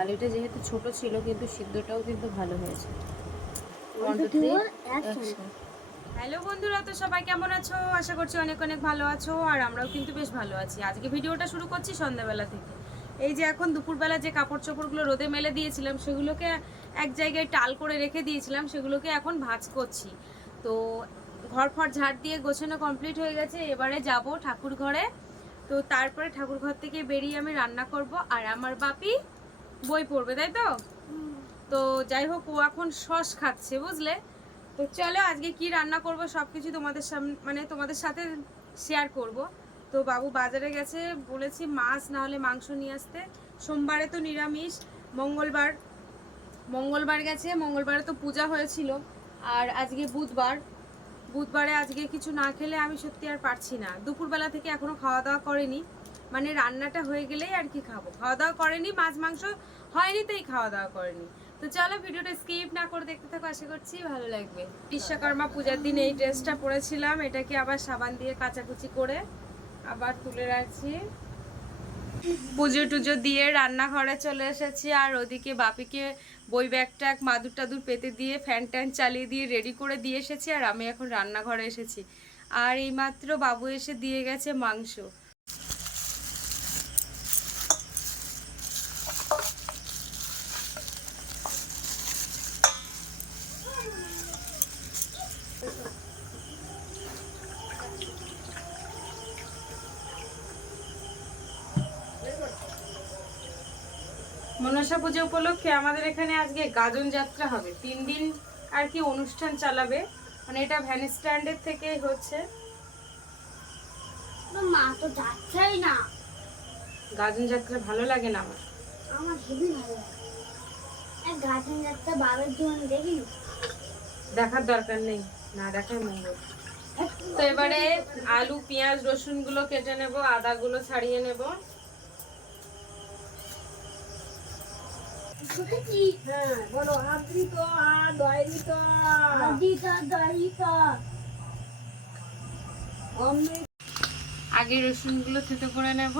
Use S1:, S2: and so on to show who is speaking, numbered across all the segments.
S1: আলুটা যেহেতু ছোট ছিল কিন্তু সিদ্ধটাও কিন্তু ভালো হয়েছে। হ্যালো বন্ধুরা তো সবাই কেমন আছো? আশা করছি অনেক অনেক ভালো আছো আর আমরাও কিন্তু বেশ ভালো আছি। আজকে ভিডিওটা শুরু করছি সন্ধ্যাবেলা থেকে। এই যে এখন দুপুরবেলা যে কাপড় চোপড়গুলো রোদে মেলে দিয়েছিলাম, সেগুলোকে এক জায়গায় টাল করে রেখে দিয়েছিলাম, সেগুলোকে এখন ভাঁজ করছি। তো ঘর ফর ঝাড় দিয়ে গোছানো কমপ্লিট হয়ে গেছে, এবারে যাব ঠাকুর ঘরে। তো তারপরে ঠাকুর ঘর থেকে বেরিয়ে আমি রান্না করব, আর আমার বাপি বই পড়বে, তাই তো? তো যাই হোক, ও এখন সস খাচ্ছে, বুঝলে? তো চলো আজকে কি রান্না করব সব কিছু তোমাদের সামনে মানে তোমাদের সাথে শেয়ার করব। তো বাবু বাজারে গেছে, বলেছি মাছ না হলে মাংস নিয়ে আসতে। সোমবারে তো নিরামিষ, মঙ্গলবার। মঙ্গলবার গেছে, মঙ্গলবারে তো পূজা হয়েছিল, আর আজকে বুধবার। বুধবারে আজকে কিছু না খেলে আমি সত্যি আর পারছি না। দুপুরবেলা থেকে এখনও খাওয়া দাওয়া করেনি মানে রান্নাটা হয়ে গেলেই আর কি খাব। খাওয়া দাওয়া করেনি, মাছ মাংস হয়নি তাই খাওয়া দাওয়া করেনি। তো চলো ভিডিওটা স্কিপ না করে দেখতে থাকো, আশা করছি ভালো লাগবে। বিশ্বকর্মা পূজার দিন এই ড্রেসটা পরেছিলাম, এটাকে আবার সাবান দিয়ে কাচাকুচি করে আবার তুলে রাখছি। পুজো টুজো দিয়ে রান্নাঘরে চলে এসেছি আর ওদিকে বাপিকে বই ব্যাগটা মাদুর টাদুর পেতে দিয়ে ফ্যান ট্যান চালিয়ে দিয়ে রেডি করে দিয়ে এসেছি আর আমি এখন রান্নাঘরে এসেছি। আর এইমাত্র বাবু এসে দিয়ে গেছে মাংস। মনসা পুজো উপলক্ষে আমাদের এখানে আজকে গাজন যাত্রা হবে। তিন দিন আর কি অনুষ্ঠান চালাবে। মানে এটা ভ্যান স্ট্যান্ডের থেকে হচ্ছে।
S2: মা তো যাচ্ছেই না।
S1: গাজন যাত্রা ভালো লাগে না আমার?
S2: আমার হেবি ভালো লাগে। গার্ডেন যাচ্ছে বাবার জীবন দেখি
S1: দেখার দরকার নেই। না দেখার মঙ্গল তো এবারে আলু পেঁয়াজ রসুনগুলো কেটে নেব আদা গুলো ছাড়িয়ে নেব।
S3: হ্যাঁ বলো আদ্রিত আর দয়রিত
S2: দিতা দরিতা
S3: অমনি
S1: আগে রসুনগুলো থেতে করে নেব।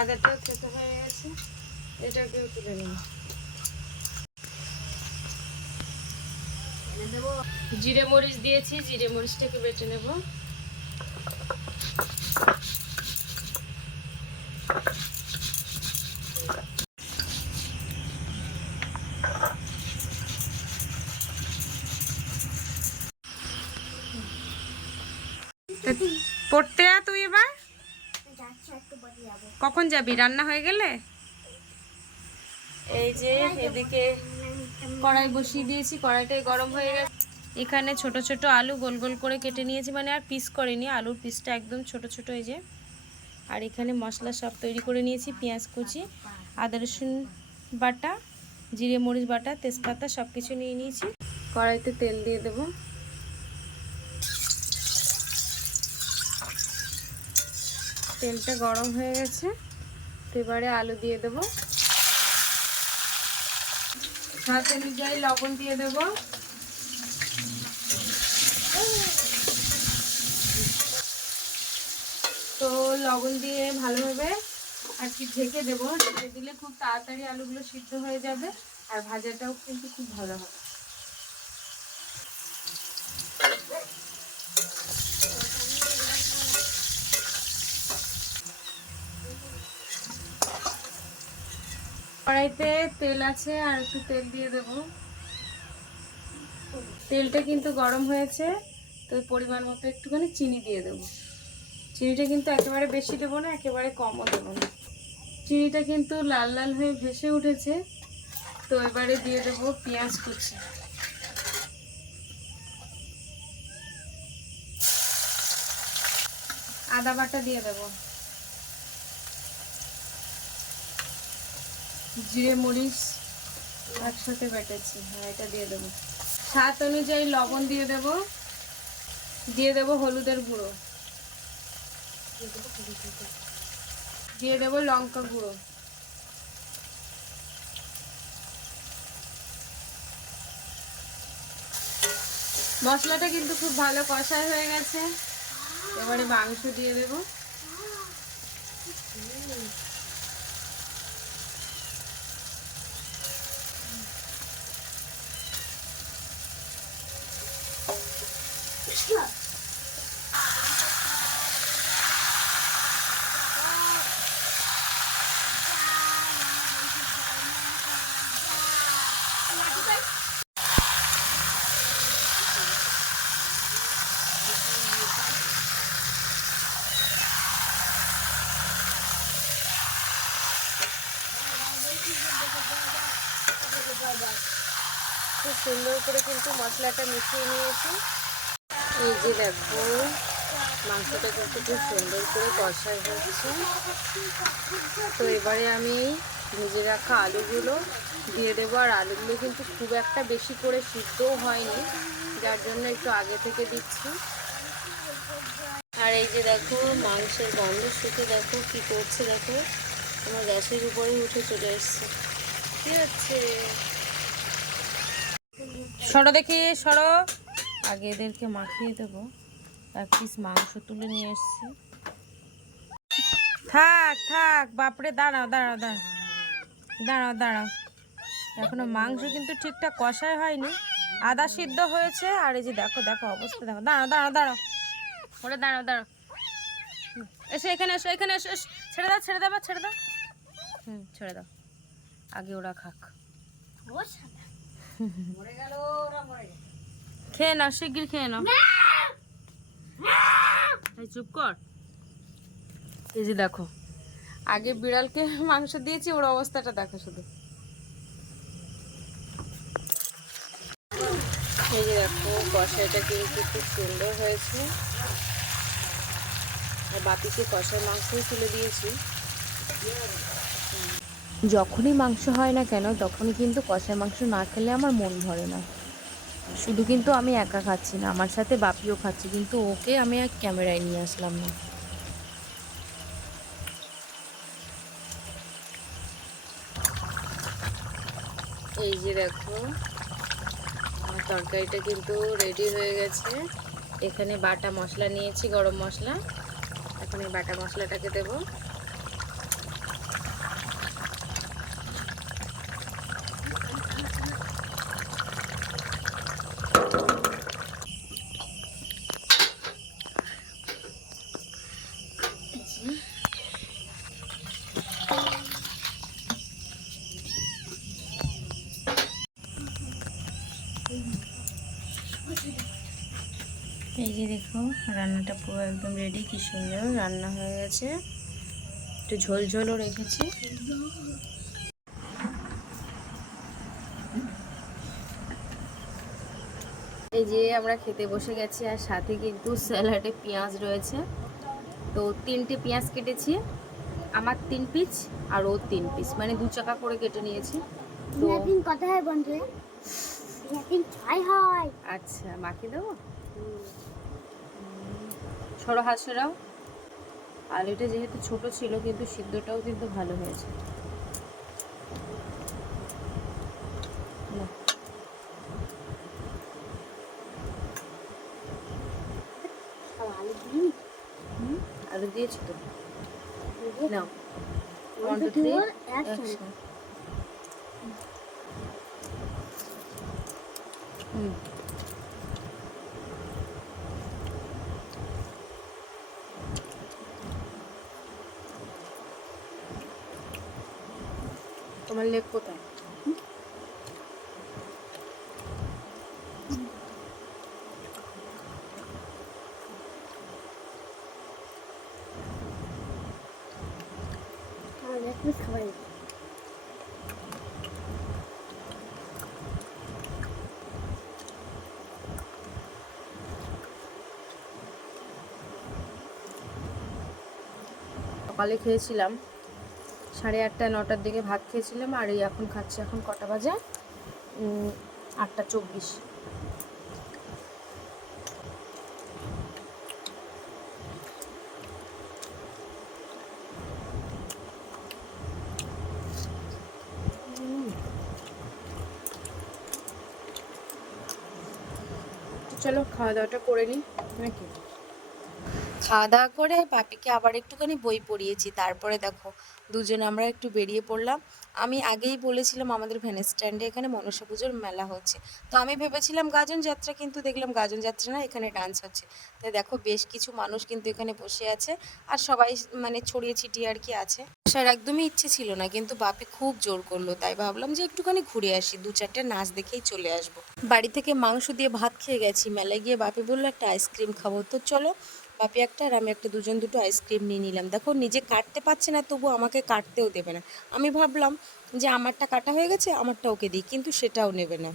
S1: আদাটাও থেতে হয়ে গেছে। এটাকেও তুলে নেব জিরে মরিচ দিয়েছি জিরে মরিচটাকে বেটে নেব। পড়তে আ তুই এবার
S2: যাচ্ছে একটু বলে যাব
S1: কখন যাবি? রান্না হয়ে গেলে? এই যে এদিকে কড়াই বসিয়ে দিয়েছি কড়াইটাই গরম হয়ে গেছে। এখানে ছোট ছোট আলু গোল গোল করে কেটে নিয়েছি মানে আর পিস করিনি। আলুর পিসটা একদম ছোট ছোট এই যে। আর এখানে মশলা সব তৈরি করে নিয়েছি পেঁয়াজ কুচি আদা রসুন বাটা জিরে মরিচ বাটা তেজপাতা সব কিছু নিয়ে নিয়েছি। কড়াইতে তেল দিয়ে দেবো। তেলটা গরম হয়ে গেছে। এবারে আলু দিয়ে দেবো। স্বাদ অনুযায়ী লবণ দিয়ে দেবো। তো লবণ দিয়ে ভালোভাবে আর কি ঢেকে দেবো। ঢেকে দিলে খুব তাড়াতাড়ি আলুগুলো সিদ্ধ হয়ে যাবে। আর ভাজাটাও কিন্তু খুব ভালো হবে। কড়াইতে তেল আছে আর একটু তেল দিয়ে দেব। তেলটা কিন্তু গরম হয়েছে, তো পরিমাণ মতো একটুখানি চিনি দিয়ে দেবো। চিনিটা কিন্তু একেবারে বেশি দেবো না, একেবারে কমও দেবো না। চিনিটা কিন্তু লাল লাল হয়ে ভেসে উঠেছে, তো এবারে দিয়ে দেবো পেঁয়াজ কুচি। আদা বাটা দিয়ে দেবো। জিরে মরিচ একসাথে বেটেছি। হ্যাঁ এটা দিয়ে দেবো। স্বাদ অনুযায়ী লবণ দিয়ে দেবো। দিয়ে দেবো হলুদের গুঁড়ো। দিয়ে দেবো লঙ্কা গুঁড়ো। মশলাটা কিন্তু খুব ভালো কষায় হয়ে গেছে। এবারে মাংস দিয়ে দেবো। খুব সুন্দর করে কিন্তু মশলাটা মিশিয়ে নিয়েছি। এই যে দেখো, মাংসটা কিন্তু খুব সুন্দর করে কষাই হচ্ছে। তো এবারে আমি ভেজে রাখা আলুগুলো দিয়ে দেবো। আর আলুগুলো কিন্তু খুব একটা বেশি করে সিদ্ধও হয়নি, যার জন্য একটু আগে থেকে দিচ্ছি। আর এই যে দেখো, মাংসের গন্ধ শুকে দেখো, কি করছে দেখো, আমার গ্যাসের উপরে উঠে চলে এসছে। কি হচ্ছে? সরো দেখি, সরো। আগে এদেরকে মাখিয়ে দেবো। এক পিস মাংস তুলে নিয়ে এসছি। থাক থাক, বাপরে, দাঁড়াও দাঁড়াও দাঁড়াও। দাঁড়াও দাঁড়াও। এখনও মাংস কিন্তু ঠিকঠাক কষাই হয়নি। আদা সিদ্ধ হয়েছে, আর এই যে দেখো দেখো অবস্থা, দেখো। দাঁড়াও দাঁড়াও দাঁড়াও। ওরে, দাঁড়াও দাঁড়াও। এসো, এখানে এসো এখানে এসো। ছেড়ে দাও ছেড়ে দাও ছেড়ে দাও। হুম, ছেড়ে দাও। আগে ওরা খাক।
S3: মরে গেল ওরা, মরে গেল।
S1: খেয়ে নাও, শিগগির খেয়ে নাও। চুপ কর। এই যে দেখো, আগে বিড়ালকে মাংস দিয়েছি, ওর অবস্থাটা দেখো শুধু। দেখো কিন্তু খুব সুন্দর হয়েছে। আর কষার মাংসই তুলে দিয়েছি। যখনই মাংস হয় না কেন, তখনই কিন্তু কষার মাংস না খেলে আমার মন ভরে না। শুধু কিন্তু আমি একা খাচ্ছি না, আমার সাথে বাপিও খাচ্ছে, কিন্তু ওকে আমি এক ক্যামেরায় নিয়ে আসলাম না। এই যে দেখো, আমার তরকারিটা কিন্তু রেডি হয়ে গেছে। এখানে বাটা মশলা নিয়েছি, গরম মশলা। এখন এই বাটা মশলাটাকে দেবো। এই যে দেখো রান্নাটা পুরো একদম রেডি কি সুন্দর রান্না হয়ে গেছে। একটু ঝোল ঝোলও রেখেছি। এই যে আমরা খেতে বসে গেছি আর সাথে কিন্তু স্যালাডে পেঁয়াজ রয়েছে। তো তিনটে পেঁয়াজ কেটেছি আমার তিন পিস আর ও তিন পিস। মানে দু চাকা করে কেটে নিয়েছি।
S2: কত হয় বন্ধু হয়।
S1: আচ্ছা মাখিয়ে দেবো? সরো হাত সরাও আলুটা যেহেতু ছোট ছিল কিন্তু সিদ্ধটাও কিন্তু ভালো হয়েছে।
S2: আলু
S1: দিয়েছি তো। নাও। ওয়ান টু থ্রি
S2: three,
S1: হুম। আমার লেগ কোথায়?
S2: খাবার
S1: সকালে খেয়েছিলাম। সাড়ে আটটা, নটার দিকে ভাত খেয়েছিলাম আর এই এখন খাচ্ছি এখন কটা বাজে? আটটা চব্বিশ। চলো খাওয়া দাওয়াটা করে নিই, নাকি? খাওয়া দাওয়া করে পাপিকে আবার একটুখানি বই পড়িয়েছি। তারপরে দেখো, দুজনে আমরা একটু বেরিয়ে পড়লাম। আমি আগেই বলেছিলাম আমাদের ভ্যানের স্ট্যান্ডে এখানে মনসা পুজোর মেলা হচ্ছে। তো আমি ভেবেছিলাম গাজন যাত্রা, কিন্তু দেখলাম গাজন যাত্রা না, এখানে ডান্স হচ্ছে। তাই দেখো, বেশ কিছু মানুষ কিন্তু এখানে বসে আছে। আর সবাই মানে ছড়িয়ে ছিটিয়ে আর কি আছে। আসার একদমই ইচ্ছে ছিল না, কিন্তু বাপি খুব জোর করল। তাই ভাবলাম যে একটুখানি ঘুরে আসি, দু চারটে নাচ দেখেই চলে আসব। বাড়ি থেকে মাংস দিয়ে ভাত খেয়ে গেছি। মেলায় গিয়ে বাপি বলল, একটা আইসক্রিম খাব। তো চলো বাপি একটা আর আমি একটা, দুজন দুটো আইসক্রিম নিয়ে নিলাম। দেখো, নিজে কাটতে পারছে না তবু আমাকে কাটতেও দেবে না। আমি ভাবলাম যে আমারটা কাটা হয়ে গেছে, আমারটা ওকে দিই, কিন্তু সেটাও নেবে না।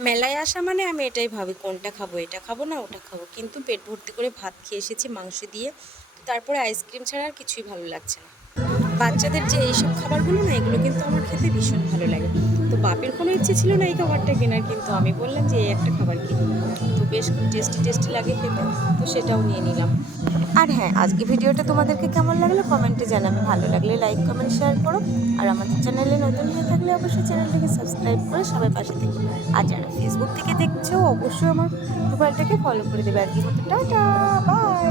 S1: মেলায় আসা মানে আমি এটাই ভাবি, কোনটা খাব, এটা খাব না, ওটা খাব। কিন্তু পেট ভর্তি করে ভাত খেয়ে এসেছি, মাংস দিয়ে। তারপরে আইসক্রিম ছাড়া আর কিছুই ভালো লাগছে না। বাচ্চাদের যে এইসব খাবারগুলো না, এগুলো কিন্তু আমার খেতে ভীষণ ভালো লাগে। তো বাপের কোনো ইচ্ছে ছিল না এই খাবারটা কেনার, কিন্তু আমি বললাম যে এই একটা খাবার কিনি তো বেশ টেস্টি টেস্টি লাগে খেতে, তো সেটাও নিয়ে নিলাম। আর হ্যাঁ আজকে ভিডিওটা তোমাদেরকে কেমন লাগল কমেন্টে জানাবে। ভালো লাগলে লাইক, কমেন্ট, শেয়ার করো। আর আমাদের চ্যানেলে নতুন হয়ে থাকলে অবশ্যই চ্যানেলটাকে সাবস্ক্রাইব করে সবাই পাশে থেকে। আর যারা ফেসবুক থেকে দেখছ, অবশ্যই আমার মোবাইলটাকে ফলো করে দেবে। আজকের মতো টাটা বাই